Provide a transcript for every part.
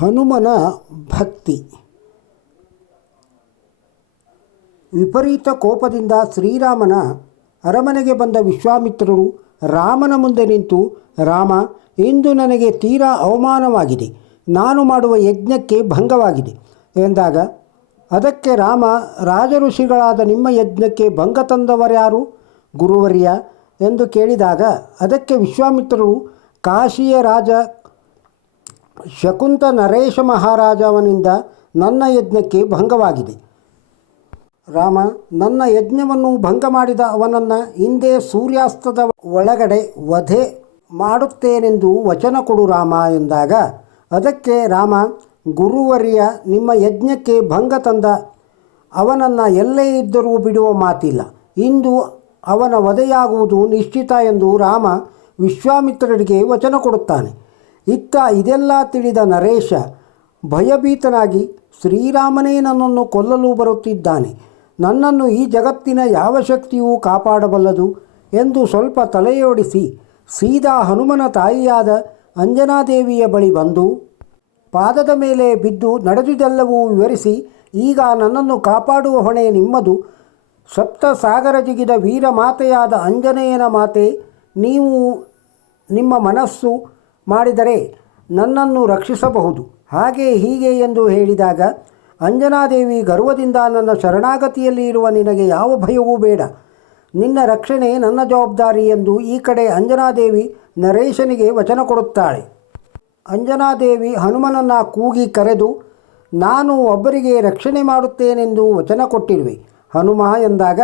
ಹನುಮನ ಭಕ್ತಿ. ವಿಪರೀತ ಕೋಪದಿಂದ ಶ್ರೀರಾಮನ ಅರಮನೆಗೆ ಬಂದ ವಿಶ್ವಾಮಿತ್ರರು ರಾಮನ ಮುಂದೆ ನಿಂತು, ರಾಮ, ಇಂದು ನನಗೆ ತೀರಾ ಅವಮಾನವಾಗಿದೆ, ನಾನು ಮಾಡುವ ಯಜ್ಞಕ್ಕೆ ಭಂಗವಾಗಿದೆ ಎಂದಾಗ, ಅದಕ್ಕೆ ರಾಮ, ರಾಜಋಷಿಗಳಾದ ನಿಮ್ಮ ಯಜ್ಞಕ್ಕೆ ಭಂಗ ತಂದವರ್ಯಾರು ಗುರುವರ್ಯ ಎಂದು ಕೇಳಿದಾಗ, ಅದಕ್ಕೆ ವಿಶ್ವಾಮಿತ್ರರು, ಕಾಶಿಯ ರಾಜ ಶಕುಂತ ನರೇಶ ಮಹಾರಾಜವನಿಂದ ನನ್ನ ಯಜ್ಞಕ್ಕೆ ಭಂಗವಾಗಿದೆ. ರಾಮ, ನನ್ನ ಯಜ್ಞವನ್ನು ಭಂಗ ಮಾಡಿದ ಅವನನ್ನು ಹಿಂದೆ ಸೂರ್ಯಾಸ್ತದ ಒಳಗಡೆ ವಧೆ ಮಾಡುತ್ತೇನೆಂದು ವಚನ ಕೊಡು ರಾಮ ಎಂದಾಗ, ಅದಕ್ಕೆ ರಾಮ, ಗುರುವರ್ಯ, ನಿಮ್ಮ ಯಜ್ಞಕ್ಕೆ ಭಂಗ ತಂದ ಅವನನ್ನು ಎಲ್ಲೇ ಇದ್ದರೂ ಬಿಡುವ ಮಾತಿಲ್ಲ, ಇಂದು ಅವನ ವಧೆಯಾಗುವುದು ನಿಶ್ಚಿತ ಎಂದು ರಾಮ ವಿಶ್ವಾಮಿತ್ರರಿಗೆ ವಚನ ಕೊಡುತ್ತಾನೆ. ಇತ್ತ ಇದೆಲ್ಲ ತಿಳಿದ ನರೇಶ ಭಯಭೀತನಾಗಿ, ಶ್ರೀರಾಮನೇ ನನ್ನನ್ನು ಕೊಲ್ಲಲು ಬರುತ್ತಿದ್ದಾನೆ, ನನ್ನನ್ನು ಈ ಜಗತ್ತಿನ ಯಾವ ಶಕ್ತಿಯೂ ಕಾಪಾಡಬಲ್ಲದು ಎಂದು ಸ್ವಲ್ಪ ತಲೆಯೋಡಿಸಿ ಸೀದಾ ಹನುಮನ ತಾಯಿಯಾದ ಅಂಜನಾದೇವಿಯ ಬಳಿ ಬಂದು ಪಾದದ ಮೇಲೆ ಬಿದ್ದು ನಡೆದುದೆಲ್ಲವೂ ವಿವರಿಸಿ, ಈಗ ನನ್ನನ್ನು ಕಾಪಾಡುವ ಹೊಣೆ ನಿಮ್ಮದು, ಸಪ್ತ ಸಾಗರ ಜಿಗಿದ ವೀರ ಮಾತೆಯಾದ ಆಂಜನೇಯನ ಮಾತೆ, ನೀವು ನಿಮ್ಮ ಮನಸ್ಸು ಮಾಡಿದರೆ ನನ್ನನ್ನು ರಕ್ಷಿಸಬಹುದು, ಹಾಗೆ ಹೀಗೆ ಎಂದು ಹೇಳಿದಾಗ, ಅಂಜನಾದೇವಿ ಗರ್ವದಿಂದ, ನನ್ನ ಶರಣಾಗತಿಯಲ್ಲಿ ಇರುವ ನಿನಗೆ ಯಾವ ಭಯವೂ ಬೇಡ, ನಿನ್ನ ರಕ್ಷಣೆ ನನ್ನ ಜವಾಬ್ದಾರಿ ಎಂದು ಈ ಕಡೆ ಅಂಜನಾದೇವಿ ನರೇಶನಿಗೆ ವಚನ ಕೊಡುತ್ತಾಳೆ. ಅಂಜನಾದೇವಿ ಹನುಮನನ್ನು ಕೂಗಿ ಕರೆದು, ನಾನು ಒಬ್ಬರಿಗೆ ರಕ್ಷಣೆ ಮಾಡುತ್ತೇನೆಂದು ವಚನ ಕೊಟ್ಟಿರುವೆ ಹನುಮ ಎಂದಾಗ,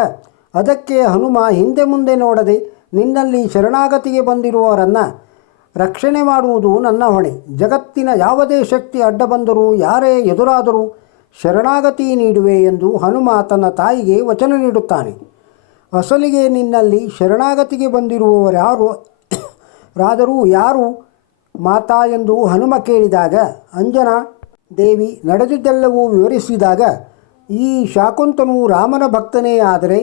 ಅದಕ್ಕೆ ಹನುಮ ಹಿಂದೆ ಮುಂದೆ ನೋಡದೆ, ನಿನ್ನಲ್ಲಿ ಶರಣಾಗತಿಗೆ ಬಂದಿರುವವರನ್ನು ರಕ್ಷಣೆ ಮಾಡುವುದು ನನ್ನ ಹೊಣೆ, ಜಗತ್ತಿನ ಯಾವುದೇ ಶಕ್ತಿ ಅಡ್ಡ ಬಂದರೂ ಯಾರೇ ಎದುರಾದರೂ ಶರಣಾಗತಿ ನೀಡುವೆ ಎಂದು ಹನುಮ ತನ್ನ ತಾಯಿಗೆ ವಚನ ನೀಡುತ್ತಾನೆ. ಅಸಲಿಗೆ ನಿನ್ನಲ್ಲಿ ಶರಣಾಗತಿಗೆ ಬಂದಿರುವವರ್ಯಾರು ರಾದರೂ ಯಾರು ಮಾತಾ ಎಂದು ಹನುಮ ಕೇಳಿದಾಗ, ಅಂಜನಾ ದೇವಿ ನಡೆದಿದ್ದೆಲ್ಲವೂ ವಿವರಿಸಿದಾಗ, ಈ ಶಾಕುಂತನು ರಾಮನ ಭಕ್ತನೇ ಆದರೆ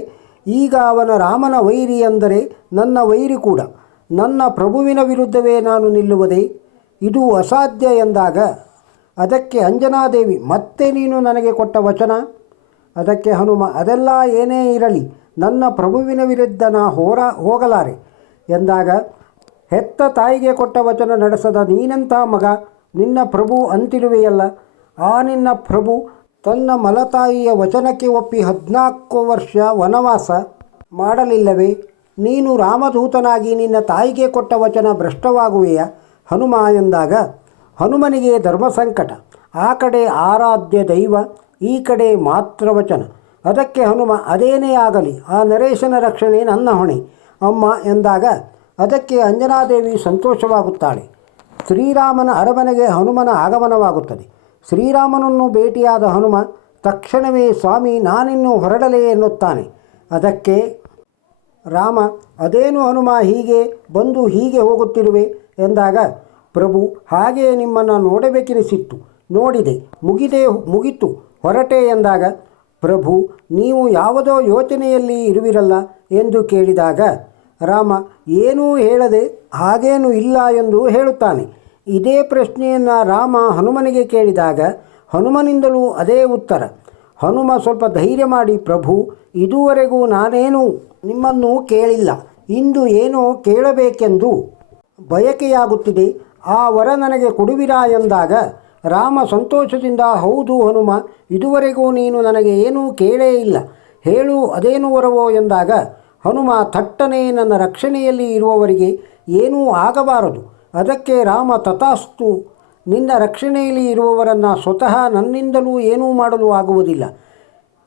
ಈಗ ಅವನ ರಾಮನ ವೈರಿ ಅಂದರೆ ನನ್ನ ವೈರಿ ಕೂಡ, ನನ್ನ ಪ್ರಭುವಿನ ವಿರುದ್ಧವೇ ನಾನು ನಿಲ್ಲುವುದೇ, ಇದು ಅಸಾಧ್ಯ ಎಂದಾಗ, ಅದಕ್ಕೆ ಅಂಜನಾದೇವಿ, ಮತ್ತೆ ನೀನು ನನಗೆ ಕೊಟ್ಟ ವಚನ. ಅದಕ್ಕೆ ಹನುಮ, ಅದೆಲ್ಲ ಏನೇ ಇರಲಿ, ನನ್ನ ಪ್ರಭುವಿನ ವಿರುದ್ಧ ನಾ ಹೋಗಲಾರೆ ಎಂದಾಗ, ಹೆತ್ತ ತಾಯಿಗೆ ಕೊಟ್ಟ ವಚನ ನಡೆಸದ ನೀನೆಂಥ ಮಗ, ನಿನ್ನ ಪ್ರಭು ಅಂತಿರುವೆಯಲ್ಲ, ಆ ನಿನ್ನ ಪ್ರಭು ತನ್ನ ಮಲತಾಯಿಯ ವಚನಕ್ಕೆ ಒಪ್ಪಿ 14 ವರ್ಷ ವನವಾಸ ಮಾಡಲಿಲ್ಲವೇ, ನೀನು ರಾಮದೂತನಾಗಿ ನಿನ್ನ ತಾಯಿಗೆ ಕೊಟ್ಟ ವಚನ ಭ್ರಷ್ಟವಾಗುವೆಯ ಹನುಮ ಎಂದಾಗ, ಹನುಮನಿಗೆ ಧರ್ಮ ಸಂಕಟ, ಆ ಕಡೆ ಆರಾಧ್ಯ ದೈವ, ಈ ಕಡೆ ಮಾತ್ರ ವಚನ. ಅದಕ್ಕೆ ಹನುಮ, ಅದೇನೇ ಆಗಲಿ, ಆ ನರೇಶನ ರಕ್ಷಣೆ ನನ್ನ ಹೊಣೆ ಅಮ್ಮ ಎಂದಾಗ, ಅದಕ್ಕೆ ಅಂಜನಾದೇವಿ ಸಂತೋಷವಾಗುತ್ತಾಳೆ. ಶ್ರೀರಾಮನ ಅರಮನೆಗೆ ಹನುಮನ ಆಗಮನವಾಗುತ್ತದೆ. ಶ್ರೀರಾಮನನ್ನು ಭೇಟಿಯಾದ ಹನುಮ ತಕ್ಷಣವೇ, ಸ್ವಾಮಿ, ನಾನಿನ್ನೂ ಹೊರಡಲೇ ಎನ್ನುತ್ತಾನೆ. ಅದಕ್ಕೆ ರಾಮ, ಅದೇನು ಹನುಮ, ಹೀಗೆ ಬಂದು ಹೀಗೆ ಹೋಗುತ್ತಿರುವೆ ಎಂದಾಗ, ಪ್ರಭು, ಹಾಗೆಯೇ ನಿಮ್ಮನ್ನು ನೋಡಬೇಕೆನಿಸಿತ್ತು, ನೋಡಿದೆ, ಮುಗಿತು, ಹೊರಟೆ ಎಂದಾಗ, ಪ್ರಭು, ನೀವು ಯಾವುದೋ ಯೋಚನೆಯಲ್ಲಿ ಇರುವಿರಲ್ಲ ಎಂದು ಕೇಳಿದಾಗ, ರಾಮ ಏನೂ ಹೇಳದೆ ಹಾಗೇನೂ ಇಲ್ಲ ಎಂದು ಹೇಳುತ್ತಾನೆ. ಇದೇ ಪ್ರಶ್ನೆಯನ್ನು ರಾಮ ಹನುಮನಿಗೆ ಕೇಳಿದಾಗ ಹನುಮನಿಂದಲೂ ಅದೇ ಉತ್ತರ. ಹನುಮ ಸ್ವಲ್ಪ ಧೈರ್ಯ ಮಾಡಿ, ಪ್ರಭು, ಇದುವರೆಗೂ ನಾನೇನೂ ನಿಮ್ಮನ್ನು ಕೇಳಿಲ್ಲ, ಇಂದು ಏನೋ ಕೇಳಬೇಕೆಂದು ಬಯಕೆಯಾಗುತ್ತಿದೆ, ಆ ವರ ನನಗೆ ಕೊಡುವಿರಾ ಎಂದಾಗ, ರಾಮ ಸಂತೋಷದಿಂದ, ಹೌದು ಹನುಮ, ಇದುವರೆಗೂ ನೀನು ನನಗೆ ಏನೂ ಕೇಳೇ ಇಲ್ಲ, ಹೇಳು ಅದೇನು ವರವೋ ಎಂದಾಗ, ಹನುಮ ಥಟ್ಟನೆ, ನನ್ನ ರಕ್ಷಣೆಯಲ್ಲಿ ಇರುವವರಿಗೆ ಏನೂ ಆಗಬಾರದು. ಅದಕ್ಕೆ ರಾಮ, ತಥಾಸ್ತು, ನಿನ್ನ ರಕ್ಷಣೆಯಲ್ಲಿ ಇರುವವರನ್ನು ಸ್ವತಃ ನನ್ನಿಂದಲೂ ಏನೂ ಮಾಡಲು ಆಗುವುದಿಲ್ಲ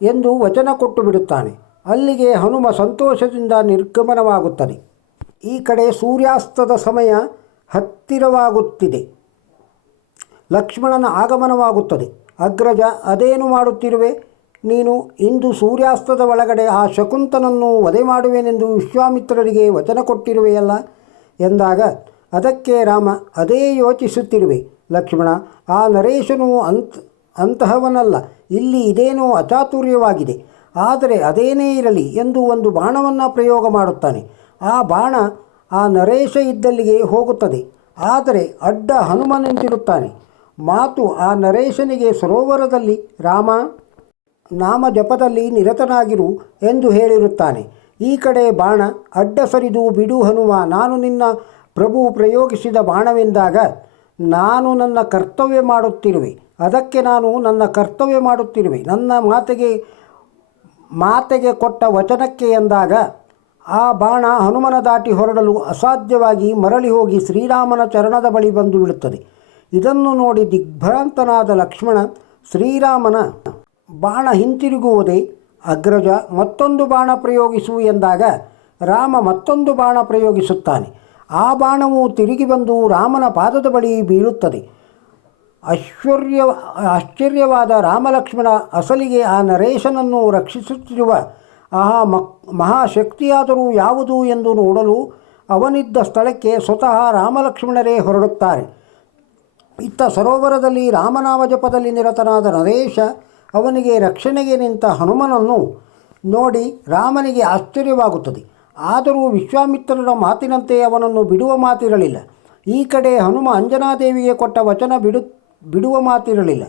ಎಂದು ವಚನ ಕೊಟ್ಟು ಬಿಡುತ್ತಾನೆ. ಅಲ್ಲಿಗೆ ಹನುಮ ಸಂತೋಷದಿಂದ ನಿರ್ಗಮನವಾಗುತ್ತದೆ. ಈ ಕಡೆ ಸೂರ್ಯಾಸ್ತದ ಸಮಯ ಹತ್ತಿರವಾಗುತ್ತಿದೆ. ಲಕ್ಷ್ಮಣನ ಆಗಮನವಾಗುತ್ತದೆ. ಅಗ್ರಜ, ಅದೇನು ಮಾಡುತ್ತಿರುವೆ ನೀನು, ಇಂದು ಸೂರ್ಯಾಸ್ತದ ಒಳಗಡೆ ಆ ಶಕುಂತನನ್ನು ವಧೆ ಮಾಡುವೆನೆಂದು ವಿಶ್ವಾಮಿತ್ರರಿಗೆ ವಚನ ಕೊಟ್ಟಿರುವೆಯಲ್ಲ ಎಂದಾಗ, ಅದಕ್ಕೆ ರಾಮ, ಅದೇ ಯೋಚಿಸುತ್ತಿರುವೆ ಲಕ್ಷ್ಮಣ, ಆ ನರೇಶನು ಅಂತಹವನಲ್ಲ, ಇಲ್ಲಿ ಇದೇನೋ ಅಚಾತುರ್ಯವಾಗಿದೆ, ಆದರೆ ಅದೇನೇ ಇರಲಿ ಎಂದು ಒಂದು ಬಾಣವನ್ನು ಪ್ರಯೋಗ ಮಾಡುತ್ತಾನೆ. ಆ ಬಾಣ ಆ ನರೇಶ ಇದ್ದಲ್ಲಿಗೆ ಹೋಗುತ್ತದೆ. ಆದರೆ ಅಡ್ಡ ಹನುಮ ನಿಂತಿರುತ್ತಾನೆ. ಮಾತು ಆ ನರೇಶನಿಗೆ ಸರೋವರದಲ್ಲಿ ರಾಮ ನಾಮ ಜಪದಲ್ಲಿ ನಿರತನಾಗಿರು ಎಂದು ಹೇಳಿರುತ್ತಾನೆ. ಈ ಕಡೆ ಬಾಣ ಅಡ್ಡ ಸರಿದು ಬಿಡು ಹನುಮ, ನಾನು ನಿನ್ನ ಪ್ರಭು ಪ್ರಯೋಗಿಸಿದ ಬಾಣವೆಂದಾಗ ನಾನು ನನ್ನ ಕರ್ತವ್ಯ ಮಾಡುತ್ತಿರುವೆ, ಅದಕ್ಕೆ ನಾನು ನನ್ನ ಕರ್ತವ್ಯ ಮಾಡುತ್ತಿರುವೆ, ನನ್ನ ಮಾತೆಗೆ ಕೊಟ್ಟ ವಚನಕ್ಕೆ ಎಂದಾಗ ಆ ಬಾಣ ಹನುಮನ ದಾಟಿ ಹೊರಡಲು ಅಸಾಧ್ಯವಾಗಿ ಮರಳಿ ಹೋಗಿ ಶ್ರೀರಾಮನ ಚರಣದ ಬಳಿ ಬಂದು ಬಿಡುತ್ತದೆ. ಇದನ್ನು ನೋಡಿ ದಿಗ್ಭ್ರಾಂತನಾದ ಲಕ್ಷ್ಮಣ ಶ್ರೀರಾಮನ ಬಾಣ ಹಿಂತಿರುಗುವುದೇ ಅಗ್ರಜ, ಮತ್ತೊಂದು ಬಾಣ ಪ್ರಯೋಗಿಸು ಎಂದಾಗ ರಾಮ ಮತ್ತೊಂದು ಬಾಣ ಪ್ರಯೋಗಿಸುತ್ತಾನೆ. ಆ ಬಾಣವು ತಿರುಗಿ ಬಂದು ರಾಮನ ಪಾದದ ಬಳಿ ಬೀಳುತ್ತದೆ. ಆಶ್ಚರ್ಯವಾದ ರಾಮಲಕ್ಷ್ಮಣ ಅಸಲಿಗೆ ಆ ನರೇಶನನ್ನು ರಕ್ಷಿಸುತ್ತಿರುವ ಮಹಾಶಕ್ತಿಯಾದರೂ ಯಾವುದು ಎಂದು ನೋಡಲು ಅವನಿದ್ದ ಸ್ಥಳಕ್ಕೆ ಸ್ವತಃ ರಾಮಲಕ್ಷ್ಮಣರೇ ಹೊರಡುತ್ತಾರೆ. ಇತ್ತ ಸರೋವರದಲ್ಲಿ ರಾಮನಾಮ ಜಪದಲ್ಲಿ ನಿರತನಾದ ನರೇಶ ಅವನಿಗೆ ರಕ್ಷಣೆಗೆ ನಿಂತ ಹನುಮನನ್ನು ನೋಡಿ ರಾಮನಿಗೆ ಆಶ್ಚರ್ಯವಾಗುತ್ತದೆ. ಆದರೂ ವಿಶ್ವಾಮಿತ್ರರ ಮಾತಿನಂತೆ ಅವನನ್ನು ಬಿಡುವ ಮಾತಿರಲಿಲ್ಲ. ಈ ಕಡೆ ಹನುಮ ಅಂಜನಾದೇವಿಗೆ ಕೊಟ್ಟ ವಚನ ಬಿಡುವ ಮಾತಿರಲಿಲ್ಲ.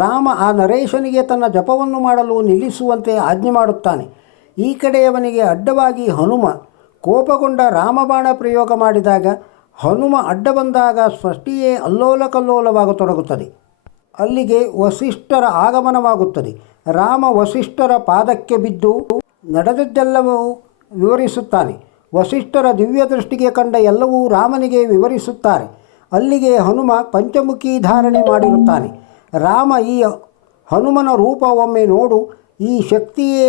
ರಾಮ ಆ ನರೇಶನಿಗೆ ತನ್ನ ಜಪವನ್ನು ಮಾಡಲು ನಿಲ್ಲಿಸುವಂತೆ ಆಜ್ಞೆ ಮಾಡುತ್ತಾನೆ. ಈ ಕಡೆ ಅವನಿಗೆ ಅಡ್ಡವಾಗಿ ಹನುಮ ಕೋಪಗೊಂಡ ರಾಮಬಾಣ ಪ್ರಯೋಗ ಮಾಡಿದಾಗ ಹನುಮ ಅಡ್ಡ ಬಂದಾಗ ಸೃಷ್ಟಿಯೇ ಅಲ್ಲೋಲಕಲ್ಲೋಲವಾಗತೊಡಗುತ್ತದೆ. ಅಲ್ಲಿಗೆ ವಸಿಷ್ಠರ ಆಗಮನವಾಗುತ್ತದೆ. ರಾಮ ವಸಿಷ್ಠರ ಪಾದಕ್ಕೆ ಬಿದ್ದು ನಡೆದದ್ದೆಲ್ಲವೂ ವಿವರಿಸುತ್ತಾನೆ. ವಸಿಷ್ಠರ ದಿವ್ಯ ದೃಷ್ಟಿಗೆ ಕಂಡ ಎಲ್ಲವೂ ರಾಮನಿಗೆ ವಿವರಿಸುತ್ತಾರೆ. ಅಲ್ಲಿಗೆ ಹನುಮ ಪಂಚಮುಖಿ ಧಾರಣೆ ಮಾಡಿರುತ್ತಾನೆ. ರಾಮ ಈ ಹನುಮನ ರೂಪ ಒಮ್ಮೆ ನೋಡು, ಈ ಶಕ್ತಿಯೇ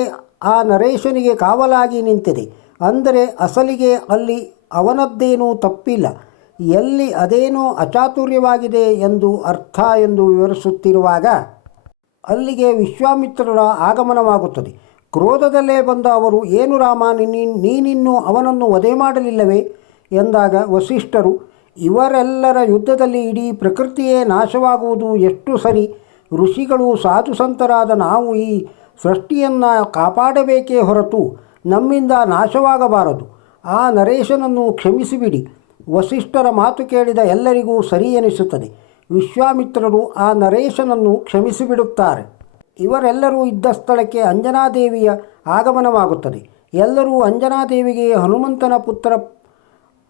ಆ ನರೇಶನಿಗೆ ಕಾವಲಾಗಿ ನಿಂತಿದೆ, ಅಂದರೆ ಅಸಲಿಗೆ ಅಲ್ಲಿ ಅವನದ್ದೇನೂ ತಪ್ಪಿಲ್ಲ, ಎಲ್ಲಿ ಅದೇನೋ ಅಚಾತುರ್ಯವಾಗಿದೆ ಎಂದು ಅರ್ಥ ಎಂದು ವಿವರಿಸುತ್ತಿರುವಾಗ ಅಲ್ಲಿಗೆ ವಿಶ್ವಾಮಿತ್ರರ ಆಗಮನವಾಗುತ್ತದೆ. ಕ್ರೋಧದಲ್ಲೇ ಬಂದ ಅವರು, ಏನು ರಾಮ, ನೀನಿನ್ನೂ ಅವನನ್ನು ವಧೆ ಮಾಡಲಿಲ್ಲವೇ ಎಂದಾಗ ವಸಿಷ್ಠರು, ಇವರೆಲ್ಲರ ಯುದ್ಧದಲ್ಲಿ ಇಡೀ ಪ್ರಕೃತಿಯೇ ನಾಶವಾಗುವುದು ಎಷ್ಟು ಸರಿ, ಋಷಿಗಳು ಸಾಧು ಸಂತರಾದ ನಾವು ಈ ಸೃಷ್ಟಿಯನ್ನು ಕಾಪಾಡಬೇಕೇ ಹೊರತು ನಮ್ಮಿಂದ ನಾಶವಾಗಬಾರದು. ಆ ನರೇಶನನ್ನು ಕ್ಷಮಿಸಿಬಿಡಿ. ವಸಿಷ್ಠರ ಮಾತು ಕೇಳಿದ ಎಲ್ಲರಿಗೂ ಸರಿ ಎನಿಸುತ್ತದೆ. ವಿಶ್ವಾಮಿತ್ರರು ಆ ನರೇಶನನ್ನು ಕ್ಷಮಿಸಿಬಿಡುತ್ತಾರೆ. ಇವರೆಲ್ಲರೂ ಇದ್ದ ಸ್ಥಳಕ್ಕೆ ಅಂಜನಾದೇವಿಯ ಆಗಮನವಾಗುತ್ತದೆ. ಎಲ್ಲರೂ ಅಂಜನಾದೇವಿಗೆ ಹನುಮಂತನ ಪುತ್ರ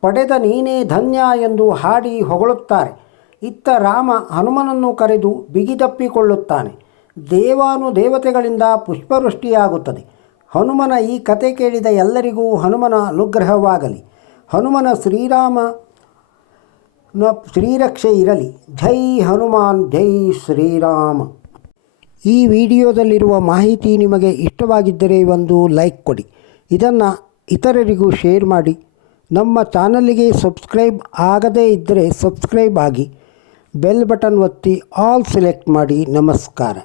ಪಡೆದ ನೀನೇ ಧನ್ಯ ಎಂದು ಹಾಡಿ ಹೊಗಳುತ್ತಾರೆ. ಇತ್ತ ರಾಮ ಹನುಮನನ್ನು ಕರೆದು ಬಿಗಿದಪ್ಪಿಕೊಳ್ಳುತ್ತಾನೆ. ದೇವಾನುದೇವತೆಗಳಿಂದ ಪುಷ್ಪವೃಷ್ಟಿಯಾಗುತ್ತದೆ. ಹನುಮನ ಈ ಕತೆ ಕೇಳಿದ ಎಲ್ಲರಿಗೂ ಹನುಮನ ಅನುಗ್ರಹವಾಗಲಿ. ಹನುಮನ ಶ್ರೀರಕ್ಷೆ ಇರಲಿ. ಜೈ ಹನುಮಾನ್, ಜೈ ಶ್ರೀರಾಮ. ಈ ವಿಡಿಯೋದಲ್ಲಿರುವ ಮಾಹಿತಿ ನಿಮಗೆ ಇಷ್ಟವಾಗಿದ್ದರೆ ಒಂದು ಲೈಕ್ ಕೊಡಿ. ಇದನ್ನು ಇತರರಿಗೂ ಶೇರ್ ಮಾಡಿ. ನಮ್ಮ ಚಾನಲ್ಗೆ ಸಬ್ಸ್ಕ್ರೈಬ್ ಆಗದೇ ಇದ್ದರೆ ಸಬ್ಸ್ಕ್ರೈಬ್ ಆಗಿ, ಬೆಲ್ ಬಟನ್ ಒತ್ತಿ ಆಲ್ ಸೆಲೆಕ್ಟ್ ಮಾಡಿ. ನಮಸ್ಕಾರ.